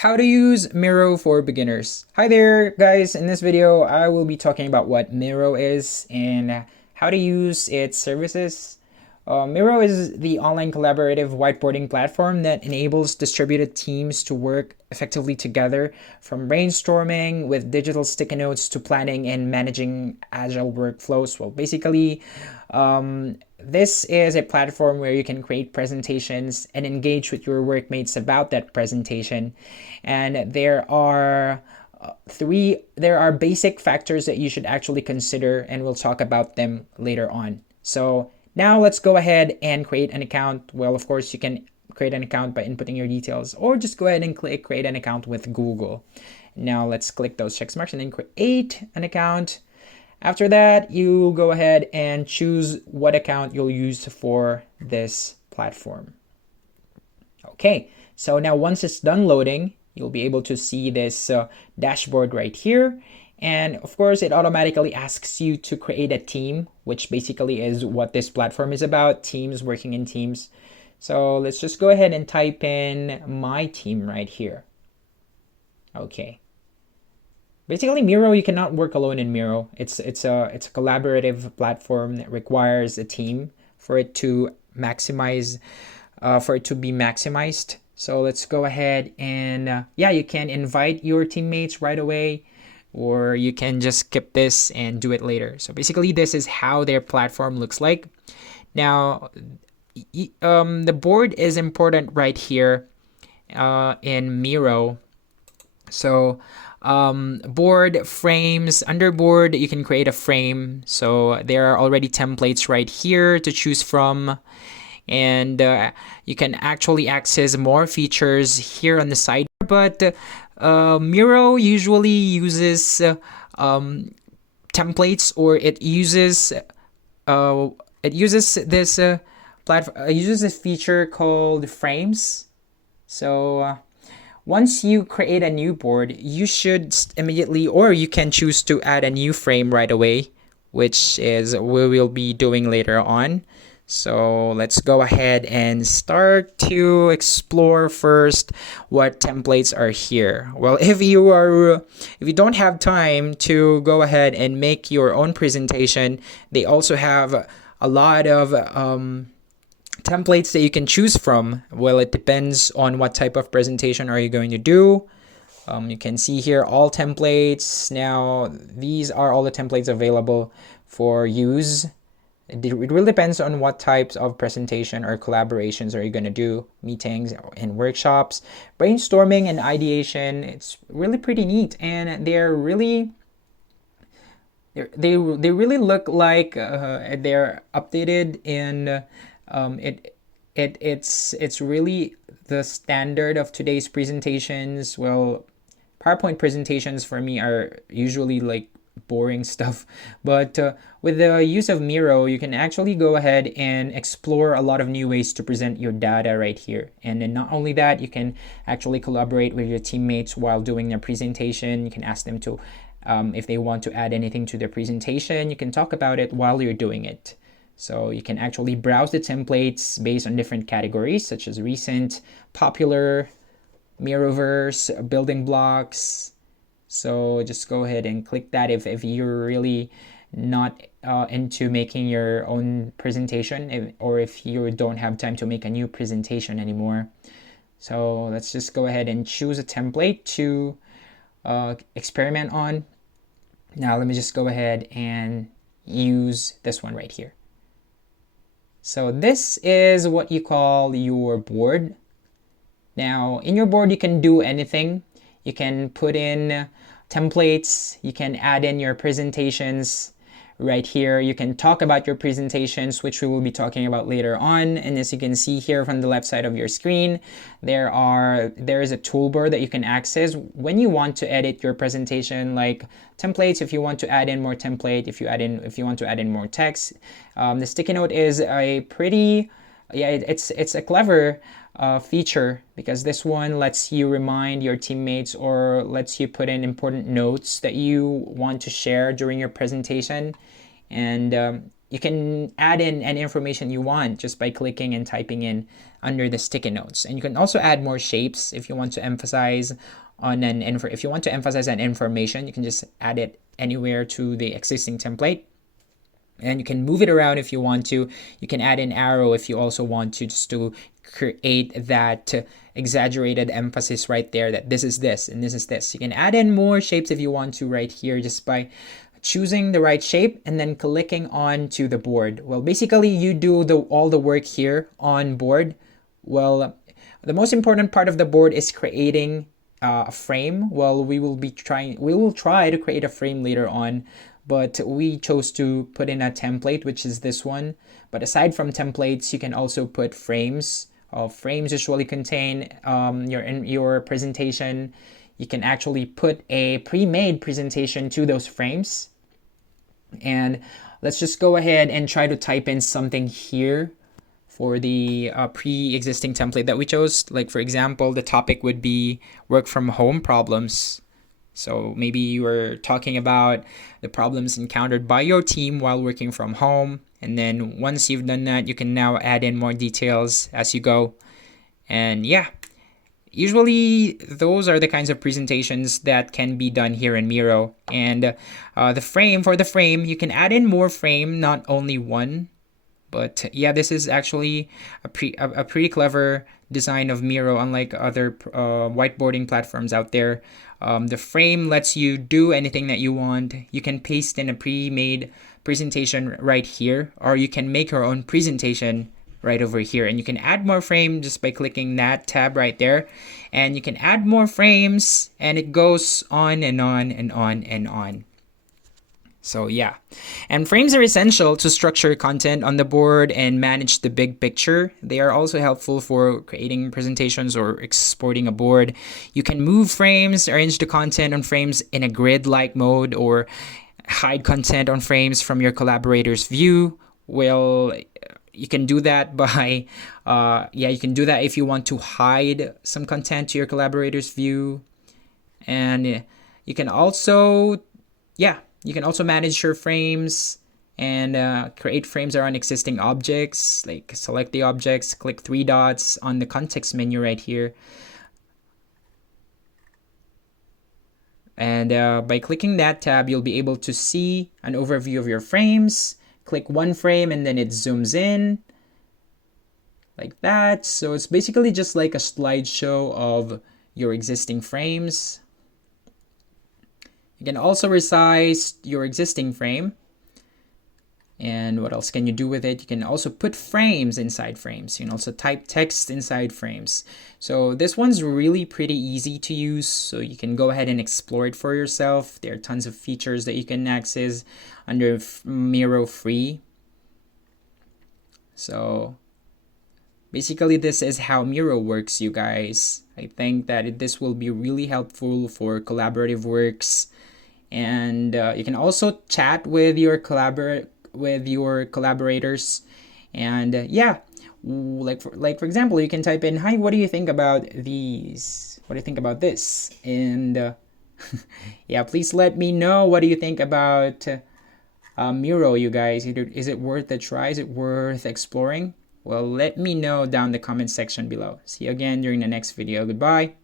How to use Miro for beginners. Hi there guys, in this video I will be talking about what Miro is and how to use its services. Miro is the online collaborative whiteboarding platform that enables distributed teams to work effectively together, from brainstorming with digital sticky notes to planning and managing agile workflows. Well, basically, this is a platform where you can create presentations and engage with your workmates about that presentation. And there are basic factors that you should actually consider, and we'll talk about them later on. So now let's go ahead and create an account. Well, of course, you can create an account by inputting your details, or just go ahead and click create an account with Google. Now let's click those check marks and then create an account. After that, you'll go ahead and choose what account you'll use for this platform. Okay, so now once it's done loading, you'll be able to see this dashboard right here. And of course, it automatically asks you to create a team, which basically is what this platform is about, teams, working in teams. So let's just go ahead and type in my team right here. Okay. Basically, Miro, you cannot work alone in Miro. It's a collaborative platform that requires a team for it to maximize, for it to be maximized. So let's go ahead and yeah, you can invite your teammates right away, or you can just skip this and do it later. So basically, this is how their platform looks like. Now, the board is important right here in Miro. So board, frames, under board, you can create a frame. So there are already templates right here to choose from. And you can actually access more features here on the side. But Miro usually uses templates, or it uses this platform. It uses a feature called frames. So once you create a new board, you should immediately, or you can choose to add a new frame right away, which is we will be doing later on. So let's go ahead and start to explore first what templates are here. Well, if you don't have time to go ahead and make your own presentation, they also have a lot of templates that you can choose from. Well, it depends on what type of presentation are you going to do. You can see here all templates. Now, these are all the templates available for use. It really depends on what types of presentation or collaborations are you going to do, meetings and workshops, brainstorming and ideation. It's really pretty neat, and they really look like they're updated, and it's really the standard of today's presentations. Well, PowerPoint presentations for me are usually like boring stuff, but with the use of Miro, you can actually go ahead and explore a lot of new ways to present your data right here. And then not only that, you can actually collaborate with your teammates while doing their presentation. You can ask them to if they want to add anything to their presentation. You can talk about it while you're doing it. So you can actually browse the templates based on different categories, such as recent, popular, Miroverse, building blocks. So just go ahead and click that if you're really not into making your own presentation, or if you don't have time to make a new presentation anymore. So let's just go ahead and choose a template to experiment on. Now let me just go ahead and use this one right here. So this is what you call your board. Now in your board, you can do anything. You can put in templates, you can add in your presentations right here. You can talk about your presentations, which we will be talking about later on. And as you can see here from the left side of your screen, there is a toolbar that you can access when you want to edit your presentation, like templates. If you want to add in more template, if you want to add in more text. The sticky note is a pretty, it's a clever feature, because this one lets you remind your teammates, or lets you put in important notes that you want to share during your presentation. And you can add in any information you want just by clicking and typing in under the sticky notes. And you can also add more shapes if you want to emphasize on if you want to emphasize an information, you can just add it anywhere to the existing template. And you can move it around if you want to. You can add an arrow if you also want to, just to create that exaggerated emphasis right there, that this is this and this is this. You can add in more shapes if you want to right here, just by choosing the right shape and then clicking on to the board. Well, basically you do all the work here on board. Well, the most important part of the board is creating a frame. Well, we will try to create a frame later on, but we chose to put in a template, which is this one. But aside from templates, you can also put frames. Frames usually contain your presentation. You can actually put a pre-made presentation to those frames. And let's just go ahead and try to type in something here for the pre-existing template that we chose. Like, for example, the topic would be work from home problems. So maybe you were talking about the problems encountered by your team while working from home. And then once you've done that, you can now add in more details as you go. And yeah, usually those are the kinds of presentations that can be done here in Miro. And for the frame, you can add in more frame, not only one. But yeah, this is actually a pretty clever design of Miro, unlike other whiteboarding platforms out there. The frame lets you do anything that you want. You can paste in a pre-made presentation right here, or you can make your own presentation right over here. And you can add more frame just by clicking that tab right there. And you can add more frames, and it goes on and on and on and on. So yeah, and frames are essential to structure content on the board and manage the big picture. They are also helpful for creating presentations or exporting a board. You can move frames, arrange the content on frames in a grid-like mode, or hide content on frames from your collaborator's view. Well, you can do that by, you can do that if you want to hide some content to your collaborator's view. And you can also, you can also manage your frames and create frames around existing objects. Like, select the objects, click 3 dots on the context menu right here. And by clicking that tab, you'll be able to see an overview of your frames. Click one frame and then it zooms in like that. So it's basically just like a slideshow of your existing frames. You can also resize your existing frame. And what else can you do with it? You can also put frames inside frames. You can also type text inside frames. So this one's really pretty easy to use. So you can go ahead and explore it for yourself. There are tons of features that you can access under Miro Free. So basically, this is how Miro works, you guys. I think that this will be really helpful for collaborative works. And you can also chat with your collaborators. And for example, you can type in, "Hi, what do you think about these? What do you think about this?" And please let me know, what do you think about Miro, you guys? Is it worth a try? Is it worth exploring? Well, let me know down the comment section below. See you again during the next video. Goodbye.